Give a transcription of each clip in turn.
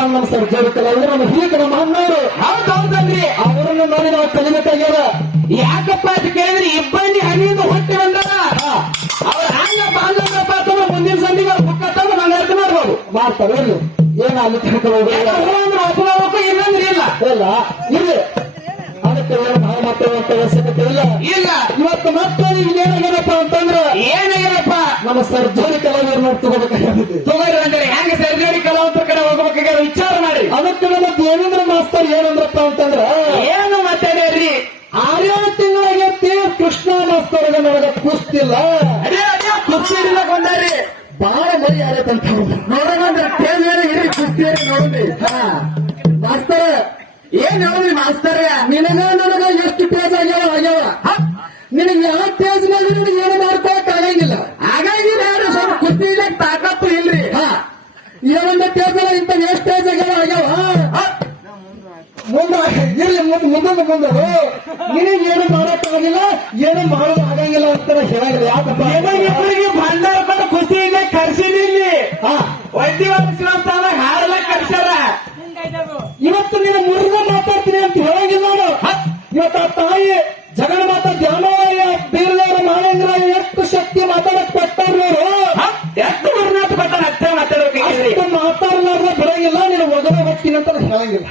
ನಮ್ಮ ಸರ್ಜರಿ ಕಲಾವಿದರು ನಮ್ಮ ಹಿರಿಯ ನಮ್ಮ ಅಣ್ಣವರು ಹೌದೌದಲ್ರಿ. ಅವರನ್ನು ನೋಡಿ ನಾವು ಕಲಿಬೇಕಾಗ್ಯಾರ. ಯಾಕಪ್ಪ ಅಂತ ಕೇಳಿದ್ರೆ ಇಬ್ಬಂದಿ ಹರಿಯಿಂದ ಹೊಟ್ಟೆ ಬಂದಾರ. ಅವ್ರ ಹಂಗ ಬಾಂಧವ್ಯಪ್ಪ ಅಂತಂದ್ರೆ ಮುಂದಿನ ಸಂದಿಗೆ ಅವ್ರ ಬುಕ್ಕ ತಂದು ನಾನು ಅರ್ಥ ಮಾಡ್ಬೋದು. ಮಾಡ್ತಾರೆ ಏನು ಅಲ್ಲಿ ತಿಳ್ಕೊಳ್ಳೋದು ಒಪ್ಪಬೇಕು ಇನ್ನಂದ್ರೆ ಇಲ್ಲ ಇಲ್ಲ ಇಲ್ಲಿ ಅದಕ್ಕೆ ನಾವು ಮತ್ತೆ ಅವಶ್ಯಕತೆ ಇಲ್ಲ. ಇಲ್ಲ. ಇವತ್ತು ಮತ್ತೆ ಏನಾಗ್ಯಾರಪ್ಪ ಅಂತಂದ್ರೆ ಏನಾಗ್ಯಾರಪ್ಪ ನಮ್ಮ ಸರ್ಜರಿ ಕಲಾವಿದರು ನೋಡಿ ತಗೋಬೇಕಾಗಿದೆ. ತಗೋರಿ ಅಂದ್ರೆ ಹೆಂಗ ಸರ್ಜರಿ ಕಲಾವಂತರ ಕಡೆ ಹೋಗ್ಬೇಕಾಗ ವಿಚಾರ ಮಾಡಿ. ಅದಕ್ಕೆ ನಮ್ಮ ದೇವೇಂದ್ರ ಮಾಸ್ತರ್ ಏನಂದ್ರಪ್ಪ ಅಂತಂದ್ರ ಏನು ಮಾತಾಡ್ರಿ 6 ತಿಂಗಳಾಗೈತಿ ಕೃಷ್ಣ ಮಾಸ್ತರ್ಗೆ ನನಗೆ ಕುಸ್ತಿಲ್ಲ. ಅದೇ ಕುಸ್ತಿರಿಲ್ಲ ಕೊಂದಾರಿ ಬಹಳ ಮರಿ ಆಗತ್ತಂತ ನೋಡೋಣ ಟೇಜ್ ಹಿರಿ ಕುಸ್ತಿಯರಿ ನೋಡ್ರಿ. ಮಾಸ್ತರ ಏನ್ ನೋಡ್ರಿ ಮಾಸ್ತರ್ ನಿನಗ ನನಗ ಎಷ್ಟು ಟೇಜ್ ಆಗ್ಯಾವ ನಿನಗೆ ಯಾವ ಟೇಜ್ ಮೇಲೆ ನಿನಗೆ ಏನು ಮಾಡ್ಕೊಳಕ್ ಆಗಂಗಿಲ್ಲ. ಹಾಗಾಗಿ ನಾನು ಸ್ವಲ್ಪ ಕುಸ್ತಿ ಇಲ್ಲಕ್ ತಾಕತ್ತು ಇಲ್ರಿ. ಏನೊಂದು ಟೇಜ್ ಅಲ್ಲ ಇಂತ ಎಷ್ಟು ಟೇಜ್ ಆಗ್ಯಾವ ಮುಂದೆ ಇರ್ಲಿ ಮುಂದೆ ನಿನಗೆ ಏನು ಮಾಡಕ್ ಆಗಿಲ್ಲ ಏನು ಮಾಡೋದು ಆಗಂಗಿಲ್ಲ ಅಂತ ಹೇಳಂಗಿಲ್ಲ. ಯಾಕಪ್ಪ ಇಬ್ಬರಿಗೆ ಭಂಡಾರ ಕೊಟ್ಟು ಕುಸ್ತಿ ಇಲ್ಲ ಕರ್ಸಿದಿಲ್ಲಿ ವೈದ್ಯ ವರ್ಷ ಹಾರಲ ಕರ್ಸ್ಯಾರ. ಇವತ್ತು ನೀನು ಮುರುಘ ಮಾತಾಡ್ತೀನಿ ಅಂತ ಹೇಳಂಗಿಲ್ಲ ನಾನು. ಇವತ್ತು ಆ ತಾಯಿ ಜಗನ್ಮಾತ ದ್ಯಾಮವ್ವ ಬೀರದೇವರ ಮಹೇಂದ್ರ ಎಷ್ಟು ಶಕ್ತಿ ಮಾತಾಡಕ್ ಕೊಟ್ಟವ್ರು ಎಷ್ಟು ಗುರುನಾಥ ಕೊಟ್ಟಾರ ಅಷ್ಟೇ ಮಾತಾಡೋಕೆ ಮಾತಾಡಲಾರ್ದ ಬರಂಗಿಲ್ಲ. ನೀನು ಒಗದ ಹೋಗ್ತೀನಿ ಅಂತ ಹೇಳಂಗಿಲ್ಲ.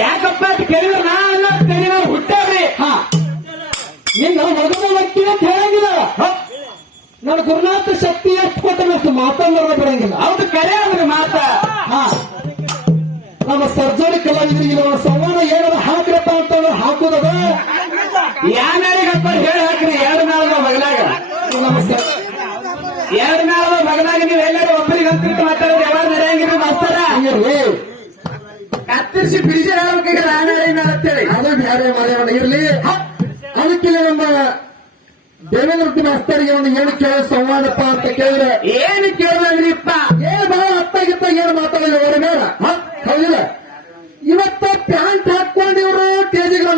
ಯಾಕಪ್ಪ ಅಂತ ಕೇಳಿದ್ರೆ ನಾನು ಹುಟ್ಟಾವ್ರಿ. ನಿನ್ನ ಒಗದ ಹೋಗ್ತೀನಿ ಅಂತ ಹೇಳಂಗಿಲ್ಲ. ನನ್ನ ಗುರುನಾಥ ಶಕ್ತಿ ಎಷ್ಟು ಕೊಟ್ಟನಷ್ಟು ಮಾತಾಡಲಾರ್ದ ಬರಂಗಿಲ್ಲ. ಹೌದು ಕರೆ ಅಂದ್ರೆ ಮಾತ. ನಮ್ಮ ಸರ್ಜರಿ ಕಲಾವಿದರಿಗೆ ನಮ್ಮ ಸಂವಾದ ಏನಾದ್ರು ಹಾಕ್ರಪ್ಪ ಅಂತಂದ್ರೆ ಹಾಕುದದ ಯಾರ್ಯಾರಿಗಪ್ಪ ಹೇಳಿ ಹಾಕ್ರಿ. 2 ನಾಳದ ಬಗಲಾಗ ನಮ್ಮ 2 ನಾಳದ ಬಗಲಾಗ ನೀವು ಎಲ್ಲರೂ ಒಬ್ಬರಿಗೆ ಹತ್ತಿರ ಮಾತಾಡೋದು ಯಾವಾಗ ನಡೆಯಂಗಿರಿ ಮಾಸ್ತರ. ಕತ್ತರಿಸಿ ಬಿಡಿಸಿ ಹೇಳ್ಬೇಕಾಗ ನಾನೇನ ಅಂತೇಳಿ ಅದು ಬೇರೆ ಮಾಡೋಣ ಇರ್ಲಿ. ಅದಕ್ಕೆ ನಮ್ಮ ದೇವೇಂದ್ರ ಮಾಸ್ತರಿಗೆ ಒಂದು ಏನು ಕೇಳೋ ಸಂವಾದಪ್ಪ ಅಂತ ಕೇಳಿದ್ರೆ ಏನು ಕೇಳಿದ್ರಿಪ್ಪ ಏನು ಬಹಳ ಅತ್ತಾಗಿತ್ತ ಏನು ಮಾತಾಡಿದ್ರು